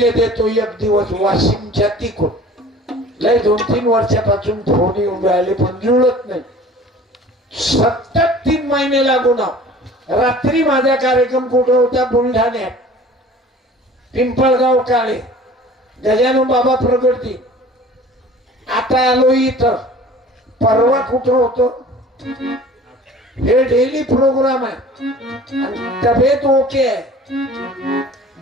पहिले देतो एक दिवस वाशिमच्या तिकून लय 2-3 वर्षापासून फोन येऊन राहिले पण जुळत नाही. सतत 3 महिने लागून रात्री माझा कार्यक्रम कुठं होता बुलढाण्यात पिंपळगाव काळे गजानन बाबा प्रगती. आता आलो इथं परवा कुठं होतो हे डेली प्रोग्राम आहे तब्येत ओके आहे.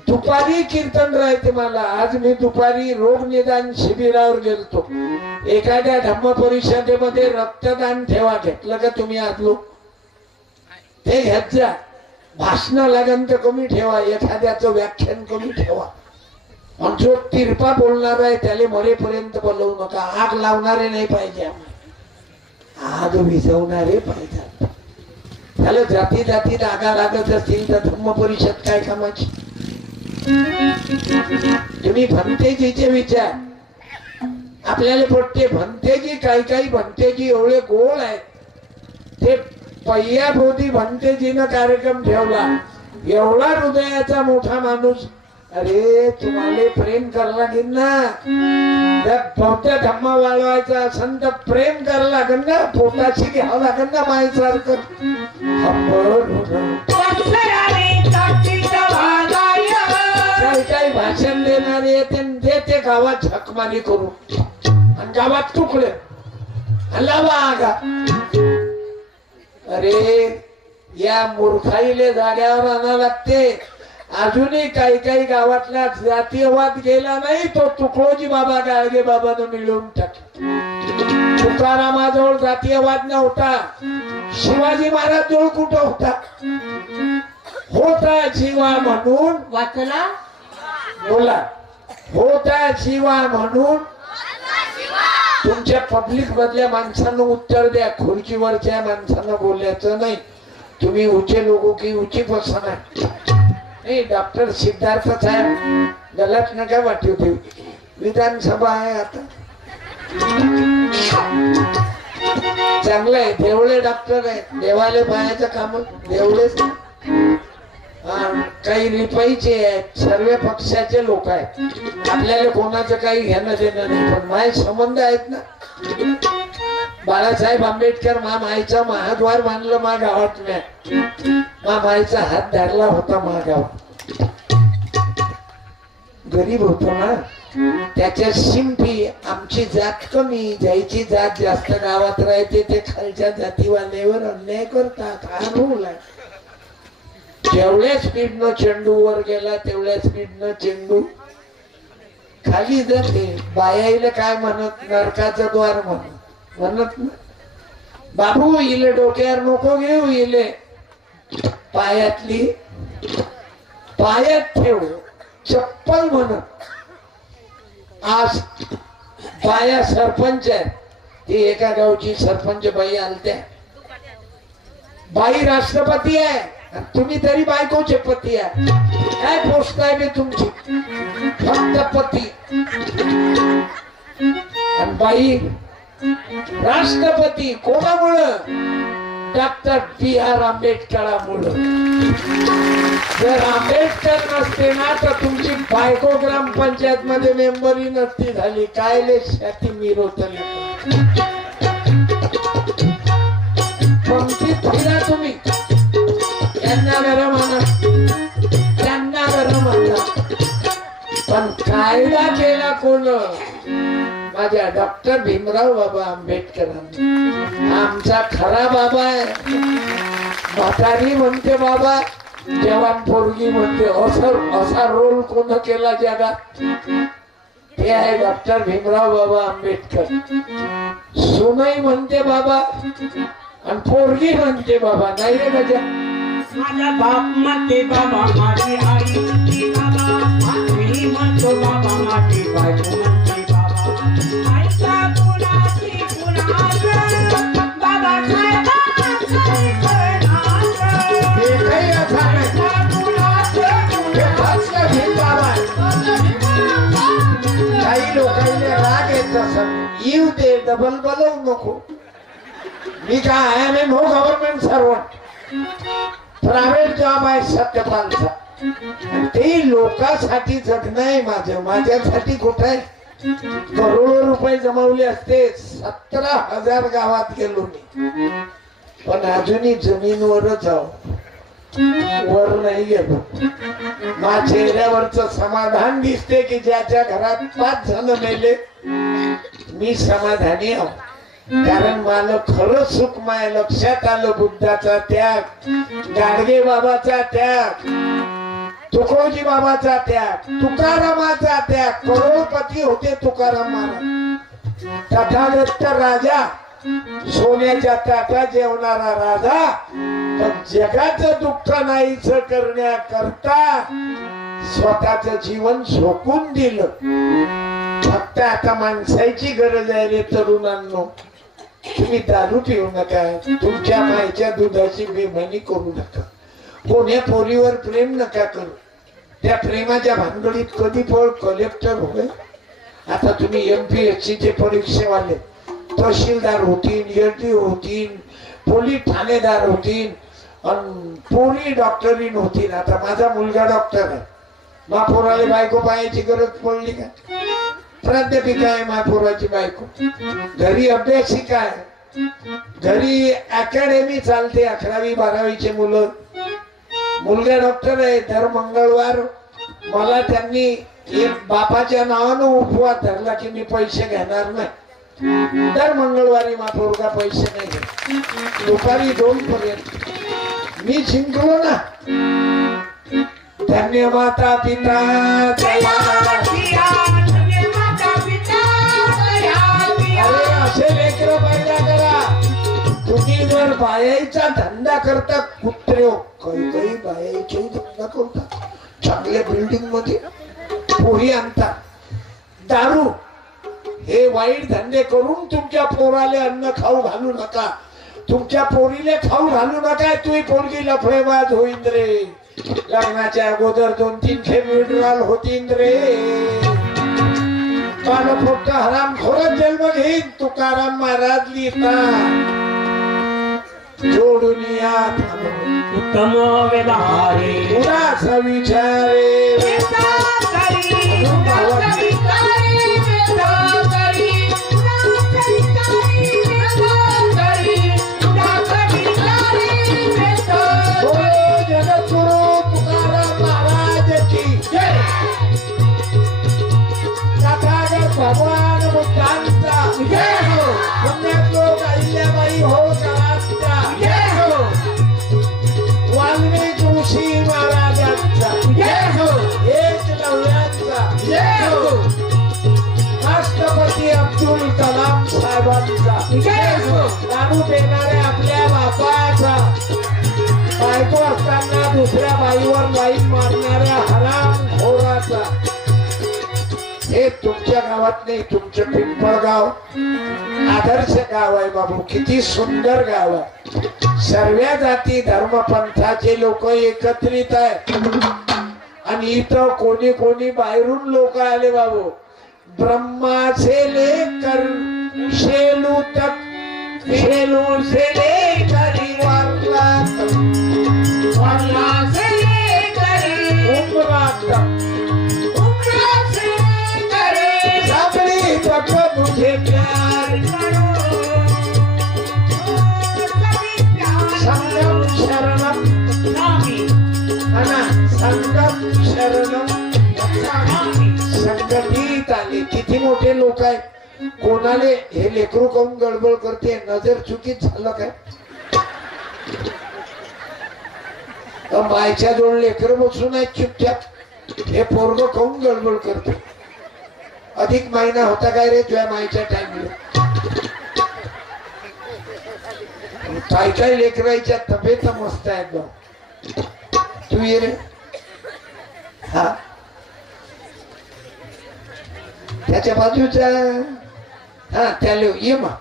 दुपारी कीर्तन राहते मला. आज मी दुपारी रोग निदान शिबिरावर गेलतो. एखाद्या धम्म परिषदेमध्ये रक्तदान ठेवा घेतलं का तुम्ही आजलो ते घेत जा. भाषण लागन तर कमी ठेवा. एखाद्याचं व्याख्यान कमी ठेवा. जो तिरपा बोलणार आहे त्याला मरेपर्यंत बोलवू नका. आग लावणारे नाही पाहिजे आम्हाला. आग विझवणारे पाहिजे. त्याला जाती जातीत आगा लागत असतील तर धम्म परिषद काय कामाची. तुम्ही भंतेजीचे विचार आपल्याला पटते. भंतेजी काही भंतेजी एवढे गोळ आहेत. ते पहिल्या बोधी भंतेजीनं कार्यक्रम ठेवला. एवढा हृदयाचा मोठा माणूस. अरे तुम्हाला प्रेम करावं लागेल ना. जर बौद्ध धम्म वाढवायचा असेल तर प्रेम करावं लागेल ना. पोटाशी घ्यावं लागेल ना मायसारखं. काही भाषण देणारे येते गावात झकमारी करू आणि गावात तुकडे आगा. अरे या मूर्खाईले जाग्यावर आणा लागते. अजूनही काही गावातला जातीयवाद गेला नाही. तो तुकडोजी बाबा गाडगे बाबानं मिळवून टाकला. तुकारामाजवळ जातीयवाद नव्हता. शिवाजी महाराज जवळ कुठं होता. होता जीवा म्हणून वाचला बोला. होता जीवा म्हणून तुमच्या पब्लिक मधल्या माणसांना उत्तर द्या. खुर्चीवरच्या माणसांना बोलायचं नाही. तुम्ही ऊंचे लोगों की ऊंची पसंद आहे. डॉक्टर सिद्धार्थ साहेब गलत नका वाटू देऊ. विधानसभा आहे आता चांगलं आहे. देवळे डॉक्टर आहे. देवाले पाहायचं काम देवळेच काही रिपाईचे आहेत. सर्व पक्षाचे लोक आहेत. आपल्याला कोणाचं काही घेणं देणं नाही. पण माय संबंध आहेत ना. बाळासाहेब आंबेडकर मामाईचा महाद्वार बांधलं मा गावात. मामाईचा हात धरला होता मा गावात. गरीब होतो ना. त्याच्या शिंपी आमची जात कमी ज्याची जात जास्त गावात राहते ते खालच्या जातीवाल्यावर अन्याय करतात. हा रूल आहे. जेवढ्या स्पीडनं चेंडू वर गेला तेवढ्या स्पीडनं चेंडू खाली जाते. बायाईला काय म्हणत नरकाचं द्वार म्हणत ना. बाबू इले डोक्यावर नको घेऊ. इले पायातली पायात ठेव चप्पल म्हणत. आज बाया सरपंच आहे. ती एका गावची सरपंच बाई आलत्या. बाई राष्ट्रपती आहे. तुम्ही तरी बायकोचे पती आहे. काय पोस्ट आहे बे तुमची. फक्त पती. आणि बाई राष्ट्रपती कोणामुळं. Doctor B.R. आंबेडकरांमुळं. जर आंबेडकर नसते ना तर तुमची बायको ग्रामपंचायत मध्ये मेंबरही नसती झाली. काय ले शाती मिरवतली. पंक्तीत फिरा तुम्ही. त्यांना गरम आणा. त्यांना गरम आणा. पण कायदा केला कोण. माझ्या डॉक्टर भीमराव बाबा आंबेडकरांनी. आमचा खरा बाबा आहे. म्हातारी म्हणते बाबा. जवान पोरगी म्हणते. असा रोल कोण केला जगात. ते आहे डॉक्टर भीमराव बाबा आंबेडकर. सुनई म्हणते बाबा आणि पोरगी म्हणते बाबा. नाही रे गजा. माझा बाप म्हणते बाबा. माझी आई म्हणते बाबा. मी म्हणतो बाबा. माझी बायको म्हणते बाबा. आईचा कुणाची कुणाच बाबा काही लोकांना राग येत असत. येऊ दे. डबल बोलवू नको. मी काय आहे. No government servant. Private job आहे सत्यपालचा. आणि ते लोकांसाठी जगणं आहे माझं, माझ्यासाठी कुठं आहे. करोडो रुपये जमवले असते, 17,000 गावात गेलो मी, पण अजूनही जमीनवरच आहो, वर नाही गेलो. माझ्या चेहऱ्यावरच समाधान दिसते की ज्याच्या घरात 5 जण मेले मी समाधानी आहो. कारण मला खरं सुख माय लक्षात आलं. बुद्धाचा त्याग, गाडगे बाबाचा त्याग, तुकोजी बाबाचा त्याग, तुकारामाचा त्याग. करोडपती होते तुकाराम महाराज. तथागत राजा, सोन्याच्या ताटात जेवणारा राजा, पण जगाचं दुःख नाहीच करण्याकरता स्वतःच जीवन झोकून दिलं. फक्त आता माणसाची गरज आहे रे तरुणांनो. तुम्ही दारू पिऊ नका, तुमच्या मायच्या दुधाची बेमानी करू नका, कोण्या पोरीवर प्रेम नका करू. त्या प्रेमाच्या भानगडीत कधी पण कलेक्टर होय. आता तुम्ही MPSC चे परीक्षेवाले तहसीलदार होतील, एसडी होतील, पोलीस ठाणेदार होतील, पोरी डॉक्टरीन होतील. आता माझा मुलगा डॉक्टर आहे. महापोराला बायको पाहायची गरज पडली का? प्राध्यापिका आहे महापोराची बायको, घरी अभ्यासिका आहे, घरी अकॅडमी चालते 11वी 12वीचे मुलं. मुलगा डॉक्टर आहे. दर मंगळवार मला त्यांनी एक बापाच्या नावानं उपवास धरला की मी पैसे घेणार नाही. दर मंगळवारी महापोरगा पैसे नाही घेत. दुपारी 2 पर्यंत मी जिंकलो ना. धन्य माता पिता असे लेकर पैदा करा. तुम्ही जर बायाचा धंदा करता, कुत्रे काही काही बायाचा धंदा करता, चांगल्या बिल्डिंग मध्ये पोरी आणता, दारू, हे वाईट धंदे करून तुमच्या पोराले अन्न खाऊ घालू नका, तुमच्या पोरीले खाऊ घालू नका. तुम्ही पोरगी लफडेबाज होईन रे. लग्नाच्या अगोदर 2-3 खेप विड्रॉल होतीन रे. पण फक्त हराम खोरच जन्म घेईन. तुकाराम महाराज लिहिता जोडून या उत्तम व्यवहारे उदास विचारे भगवान बुद्धांचा पुण्यश्लोक अहिल्याबाई होळकरांचा, वाल्मिकी ऋषी महाराजांचा, एकलव्यांचा, राष्ट्रपती अब्दुल कलाम साहेबांचा, दारू पिणाऱ्या आपल्या बापाचा, बायको असताना दुसऱ्या बाईवर लाईन मारणाऱ्या हरामखोराचा. हे तुमच्या गावात नाही, तुमचं पिंपळगाव आदर्श गाव आहे बाबू. किती सुंदर गाव आहे. सर्व जाती धर्म पंथाचे लोक एकत्रित आहेत. आणि इथं कोणी कोणी बाहेरून लोक आले बाबू. ब्रह्माचे लेकर शेलू तक, शेलू से लेकर वारला तक, वारला से लेकर उमरा तक, मुझे प्यार करो. संगम शरणम संगम शरणम संगतीत आले. किती मोठे लोक आहेत. कोणाले हे लेकरू काऊन गडबड करते? नजर चुकीत झालं काय? मायच्या जोड लेकर बसून आहेत चुपचाप. हे पोरग काऊन गडबड करते? अधिक महिना होता काय रे तुझ्या मायच्या टाइमला? काय काय लेकरायच्या तब्येत मस्त आहे बघ. तू ये रे. हा त्याच्या बाजूचा हा त्याला ये मग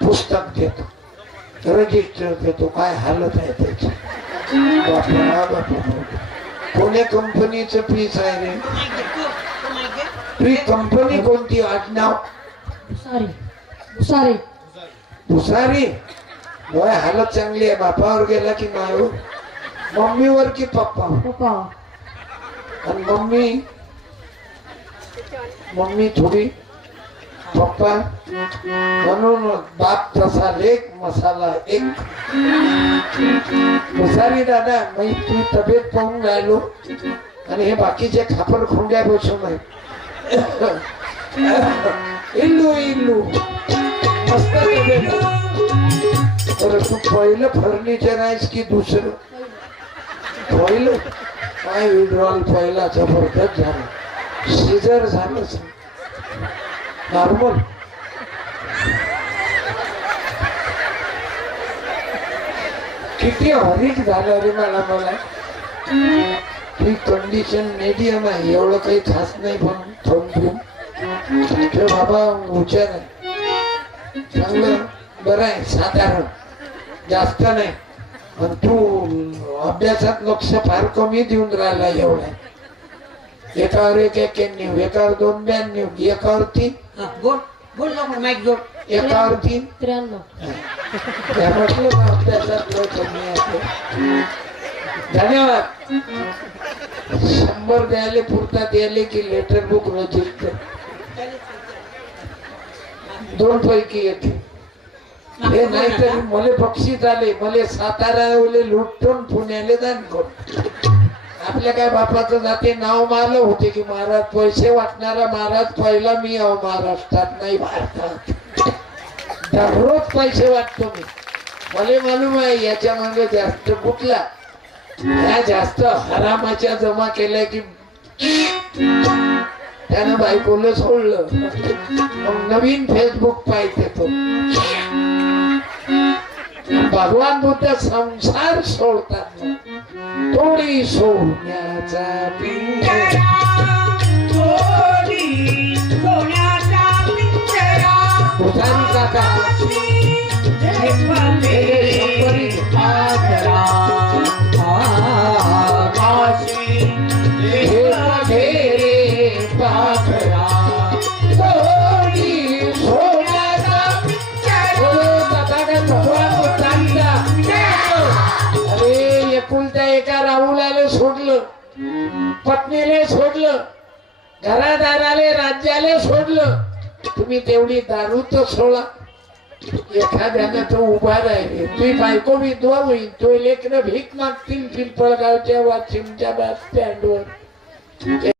पुस्तक देतो, रजिस्टर देतो. काय हालत आहे त्याची बापा बापा. कोण्या कंपनीचं फीस आहे रे? तुझी कंपनी कोणती? आडनाव? भुसारी. हालत चांगली आहे. बापावर गेला की मायवर? मम्मीवर की पप्पा? आणि मम्मी थोडी पप्पा, म्हणून बाप तसा लेख मसाला एक. मुसारी दादा मी तुझी तब्येत पाहून राहिलो आणि हे बाकीचे खापर खोंड्या बसून आहे. इल्लू इल्लू मस्त तब्येत. तर तू पहिलं फर्निचर आहेस की दुसरं? पहिलं काय विड्रॉल पहिला जबरदस्त झालं, सीझर झालं नॉर्मल. किती हरिक झालं रे मला ही कंडिशन मीडियम आहे, एवढं काही खास नाही पण थोडं बाबा हुशार आहे, चांगलं बरं आहे, साधारण जास्त नाही. पण तू अभ्यासात लक्ष फार कमी देऊन राहिला. एवढा एकावर एक न्यू, एकावर 292, एकावर 3. बोल लवकर माईक जोड. एकावर 3 93. म्हटलं ना अभ्यासात लय कमी आहे. धन्यवाद. 100 द्यायला पुरतात याले की लेटर बुक रजिस्टर 2 पैकी एक. हे नाही तरी मला बक्षीस आले, मला साताराले लुटून पुण्याले दान कर. आपल्या काय बापाचं जाते नाव मारलं होते की महाराज पैसे वाटणारा महाराज पहिला मी आहो महाराष्ट्रात नाही भारतात. दररोज पैसे वाटतो मी. मला मालूम आहे याच्या मागे जास्त कुठला या जास्त हरामाच्या जमा केल्या की त्यानं बायकोला सोडलं. मग नवीन फेसबुक पाहिजे तो. भगवान बुद्ध संसार सोडतात, थोडी सोन्याचा पिंजरा, थोडी सोन्याचा पिंजरा, भूतानी काका एकुलत्या एका राहुलाले सोडलं, पत्नीले सोडलं, घरादाराले राज्याले सोडलं. तुम्ही तेवढी दारू तर सोडा. एखाद्यानं तो उभा राहिले, तुझी बायको विधवा होईल, तो लेकरं भीक मागतील पिंपळगावच्या वाशिमच्या बस स्टँडवर.